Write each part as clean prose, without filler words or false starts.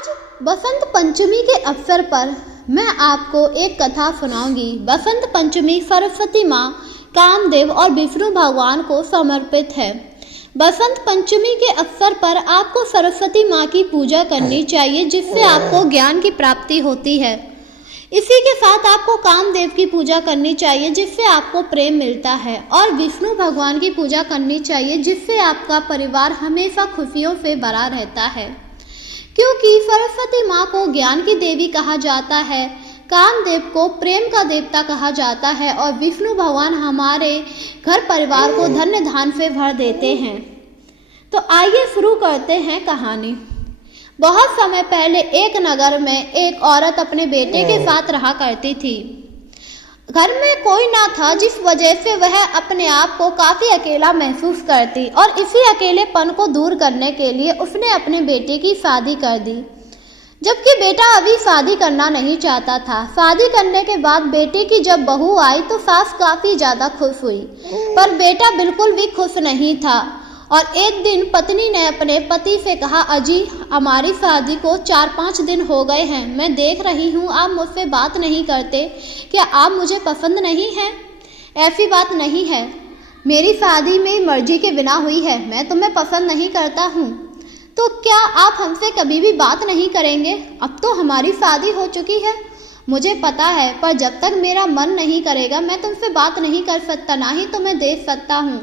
आज बसंत पंचमी के अवसर पर मैं आपको एक कथा सुनाऊंगी। बसंत पंचमी सरस्वती माँ, कामदेव और विष्णु भगवान को समर्पित है। बसंत पंचमी के अवसर पर आपको सरस्वती माँ की पूजा करनी चाहिए, जिससे आपको ज्ञान की प्राप्ति होती है। इसी के साथ आपको कामदेव की पूजा करनी चाहिए, जिससे आपको प्रेम मिलता है, और विष्णु भगवान की पूजा करनी चाहिए, जिससे आपका परिवार हमेशा खुशियों से भरा रहता है। क्योंकि सरस्वती माँ को ज्ञान की देवी कहा जाता है, कामदेव को प्रेम का देवता कहा जाता है, और विष्णु भगवान हमारे घर परिवार को धन्य धान से भर देते हैं। तो आइए शुरू करते हैं कहानी। बहुत समय पहले एक नगर में एक औरत अपने बेटे के साथ रहा करती थी। घर में कोई ना था, जिस वजह से वह अपने आप को काफ़ी अकेला महसूस करती, और इसी अकेलेपन को दूर करने के लिए उसने अपने बेटे की शादी कर दी, जबकि बेटा अभी शादी करना नहीं चाहता था। शादी करने के बाद बेटे की जब बहू आई तो सास काफ़ी ज़्यादा खुश हुई, पर बेटा बिल्कुल भी खुश नहीं था। और एक दिन पत्नी ने अपने पति से कहा, अजी हमारी शादी को 4-5 दिन हो गए हैं, मैं देख रही हूँ आप मुझसे बात नहीं करते, क्या आप मुझे पसंद नहीं हैं? ऐसी बात नहीं है, मेरी शादी मेरी मर्जी के बिना हुई है, मैं तुम्हें पसंद नहीं करता हूँ, तो क्या आप हमसे कभी भी बात नहीं करेंगे? अब तो हमारी शादी हो चुकी है, मुझे पता है, पर जब तक मेरा मन नहीं करेगा मैं तुमसे बात नहीं कर सकता, ना ही तुम्हें देख सकता हूँ।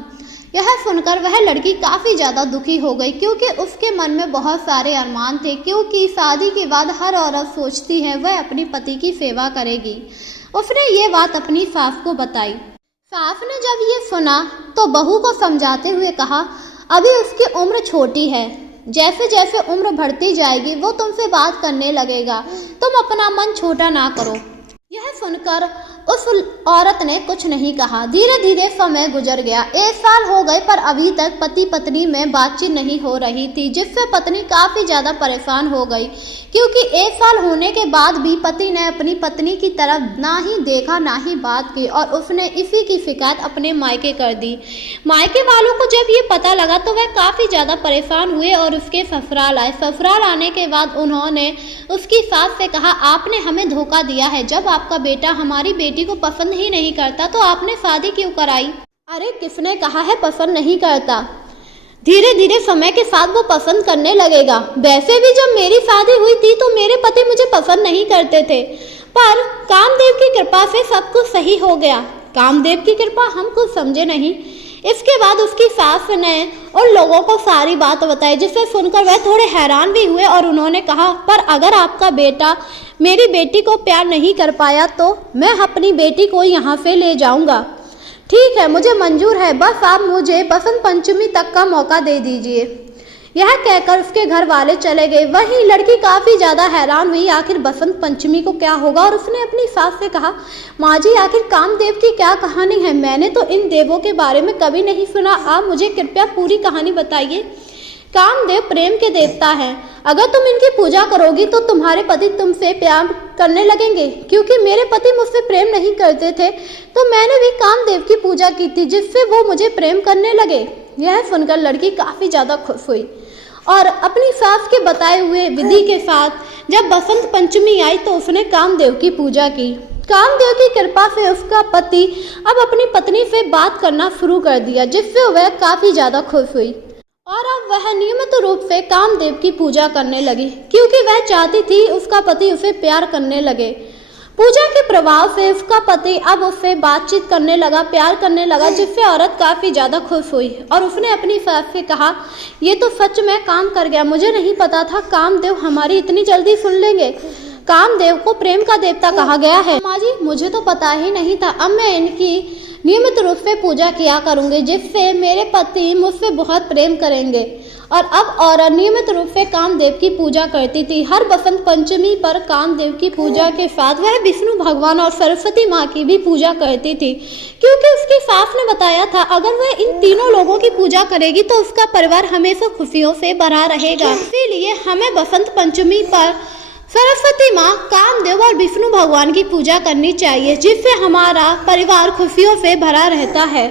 यह सुनकर वह लड़की काफ़ी ज़्यादा दुखी हो गई, क्योंकि उसके मन में बहुत सारे अरमान थे। क्योंकि शादी के बाद हर औरत सोचती है वह अपनी पति की सेवा करेगी। उसने ये बात अपनी सास को बताई। सास ने जब ये सुना तो बहू को समझाते हुए कहा, अभी उसकी उम्र छोटी है, जैसे जैसे उम्र बढ़ती जाएगी वो तुमसे बात करने लगेगा, तुम अपना मन छोटा ना करो। यह सुनकर उस औरत ने कुछ नहीं कहा। धीरे धीरे समय गुजर गया। 1 साल हो गए, पर अभी तक पति पत्नी में बातचीत नहीं हो रही थी, जिससे पत्नी काफ़ी ज़्यादा परेशान हो गई। क्योंकि 1 साल होने के बाद भी पति ने अपनी पत्नी की तरफ ना ही देखा ना ही बात की, और उसने इसी की शिकायत अपने मायके कर दी। मायके वालों को जब ये पता लगा तो वह काफ़ी ज़्यादा परेशान हुए और उसके ससुराल आए। ससुराल आने के बाद उन्होंने उसकी सास से कहा, आपने हमें धोखा दिया है, जब आपका बेटा हमारी बेटी को पसंद ही नहीं करता तो आपने शादी क्यों कराई? अरे किसने कहा है पसंद नहीं करता? धीरे धीरे समय के साथ वो पसंद करने लगेगा। वैसे भी जब मेरी शादी हुई थी तो मेरे पति मुझे पसंद नहीं करते थे, पर कामदेव की कृपा से सब कुछ सही हो गया। कामदेव की कृपा हम कुछ समझे नहीं। इसके बाद उसकी सास ने उन लोगों को सारी बात बताई, जिसे सुनकर वह थोड़े हैरान भी हुए, और उन्होंने कहा, पर अगर आपका बेटा मेरी बेटी को प्यार नहीं कर पाया तो मैं अपनी बेटी को यहाँ से ले जाऊँगा। ठीक है, मुझे मंजूर है, बस आप मुझे बसंत पंचमी तक का मौका दे दीजिए। यह कहकर उसके घर वाले चले गए। वहीं लड़की काफ़ी ज़्यादा हैरान हुई, आखिर बसंत पंचमी को क्या होगा, और उसने अपनी सास से कहा, माँ जी आखिर कामदेव की क्या कहानी है? मैंने तो इन देवों के बारे में कभी नहीं सुना, आप मुझे कृपया पूरी कहानी बताइए। कामदेव प्रेम के देवता हैं, अगर तुम इनकी पूजा करोगी तो तुम्हारे पति तुमसे प्यार करने लगेंगे। क्योंकि मेरे पति मुझसे प्रेम नहीं करते थे तो मैंने भी कामदेव की पूजा की थी, जिससे वो मुझे प्रेम करने लगे। यह सुनकर लड़की काफ़ी ज़्यादा खुश हुई, और अपनी सास के बताए हुए विधि के साथ जब बसंत पंचमी आई तो उसने कामदेव की पूजा की। कामदेव की कृपा से उसका पति अब अपनी पत्नी से बात करना शुरू कर दिया, जिससे वह काफ़ी ज़्यादा खुश हुई, और अब वह नियमित रूप से कामदेव की पूजा करने लगी, क्योंकि वह चाहती थी उसका पति उसे प्यार करने लगे। पूजा के प्रभाव से उसका पति अब उससे बातचीत करने लगा, प्यार करने लगा, जिससे औरत काफ़ी ज़्यादा खुश हुई, और उसने अपनी सास से कहा, ये तो सच में काम कर गया, मुझे नहीं पता था कामदेव हमारी इतनी जल्दी सुन लेंगे। कामदेव को प्रेम का देवता कहा गया है। माँ जी मुझे तो पता ही नहीं था, अब मैं इनकी नियमित रूप से पूजा किया करूँगी, जिससे मेरे पति मुझसे बहुत प्रेम करेंगे। और अब औरत नियमित रूप से कामदेव की पूजा करती थी। हर बसंत पंचमी पर कामदेव की पूजा के साथ वह विष्णु भगवान और सरस्वती माँ की भी पूजा करती थी, क्योंकि उसकी सास ने बताया था अगर वह इन तीनों लोगों की पूजा करेगी तो उसका परिवार हमेशा खुशियों से भरा रहेगा। इसीलिए हमें बसंत पंचमी पर सरस्वती माँ, कामदेव और विष्णु भगवान की पूजा करनी चाहिए, जिससे हमारा परिवार खुशियों से भरा रहता है।